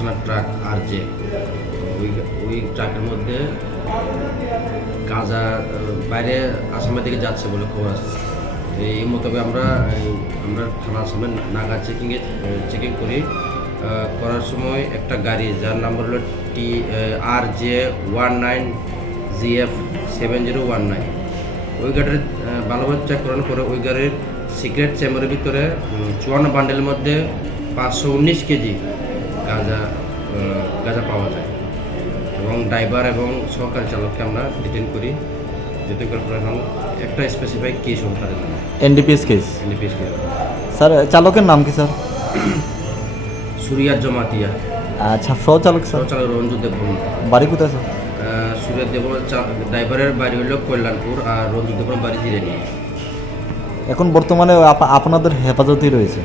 Container truck RJ, ওই ট্রাকের মধ্যে গাঁজা বাইরে আসামের দিকে যাচ্ছে বলে খবর আছে। এই মোতাবেক আমরা থানার সামনে নাগা চেকিং করার সময় একটা গাড়ি যার নাম্বার হলো RJ 19GF 7019, ওই গাড়ির ভালোভাবে চেক করানোর পরে ওই গাড়ির সিক্রেট চেম্বারের ভিতরে 54 বান্ডেলের মধ্যে 519 কেজি গাঁজা পাওয়া যায় এবং ড্রাইভার এবং সহকারী চালককে আমরা ডিটেন করার পর এখন একটা স্পেসিফাইড কেস হবে তাদের নামে, এনডিপিএস কেস। স্যার চালকের নাম কি স্যার? সুরিয়া জমাতিয়া। আচ্ছা, সহচালক স্যার? সহচালক রঞ্জু দেববর্মন। বাড়ি কোথায় স্যার? সুরিয়া দেববর্মন ড্রাইভারের বাড়ি হলো কল্যাণপুর আর রঞ্জু দেববর্মন বাড়ি জিরানি। এখন বর্তমানে আপনাদের হেফাজতেই রয়েছে?